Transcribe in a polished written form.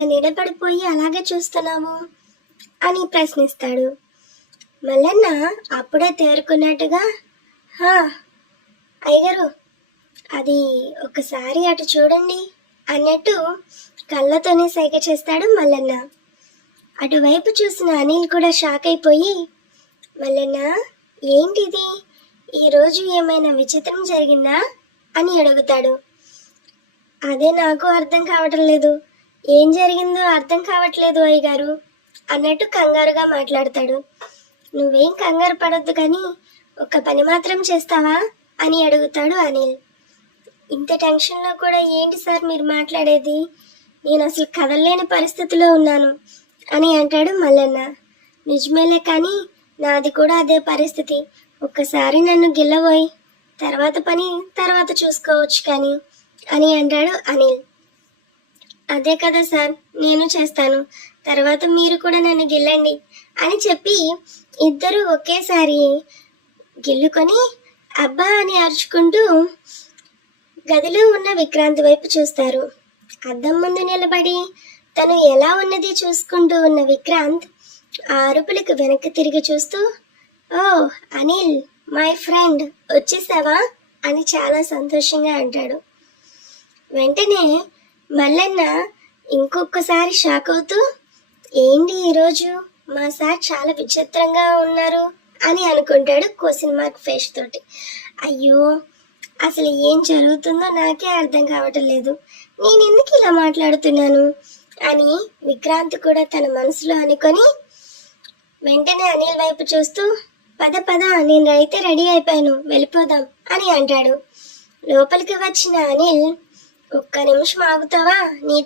నిలబడిపోయి అలాగే చూస్తున్నావు అని ప్రశ్నిస్తాడు. మల్లన్న అప్పుడే తేరుకున్నట్టుగా, హా అయ్యగారు, అది ఒకసారి అటు చూడండి అన్నట్టు కళ్ళతోనే సైగ చేస్తాడు మల్లన్న. అటువైపు చూసిన అనిల్ కూడా షాక్ అయిపోయి, మల్లన్న ఏంటిది, ఈరోజు ఏమైనా విచిత్రం జరిగిందా అని అడుగుతాడు. అదే నాకు అర్థం కావటం లేదు, ఏం జరిగిందో అర్థం కావట్లేదు అయ్యగారు అన్నట్టు కంగారుగా మాట్లాడతాడు. నువ్వేం కంగారు పడొద్దు కానీ ఒక్క పని మాత్రం చేస్తావా అని అడుగుతాడు అనిల్. ఇంత టెన్షన్లో కూడా ఏంటి సార్ మీరు మాట్లాడేది, నేను అసలు కదలలేని పరిస్థితిలో ఉన్నాను అని అంటాడు మల్లన్న. నిజమేలే కానీ నాది కూడా అదే పరిస్థితి, ఒక్కసారి నన్ను గిల్లబోయి తర్వాత పని తర్వాత చూసుకోవచ్చు కానీ అని అంటాడు అనిల్. అదే కదా సార్ నేను చేస్తాను, తర్వాత మీరు కూడా నన్ను గిల్లండి అని చెప్పి ఇద్దరు ఒకేసారి గిల్లుకొని అబ్బా అని అరుచుకుంటూ గదిలో ఉన్న విక్రాంత్ వైపు చూస్తారు. అద్దం ముందు నిలబడి తను ఎలా ఉన్నది చూసుకుంటూ ఉన్న విక్రాంత్ ఆ అరుపులకు వెనక్కి తిరిగి చూస్తూ, ఓ అనిల్ మై ఫ్రెండ్ వచ్చేసావా అని చాలా సంతోషంగా అంటాడు. వెంటనే మల్లన్న ఇంకొకసారి షాక్ అవుతూ, ఏంటి ఈరోజు మా సార్ చాలా విచిత్రంగా ఉన్నారు అని అనుకుంటాడు క్వశ్చన్ మార్క్ ఫేస్ తోటి. అయ్యో అసలు ఏం జరుగుతుందో నాకే అర్థం కావటం లేదు, నేను ఎందుకు ఇలా మాట్లాడుతున్నాను అని విక్రాంత్ కూడా తన మనసులో అనుకొని వెంటనే అనిల్ వైపు చూస్తూ, పద పద నేను అయితే రెడీ అయిపోయాను వెళ్ళిపోదాం అని అంటాడు. లోపలికి వచ్చిన అనిల్, ఒక్క నిమిషం ఆగుతావా, నీ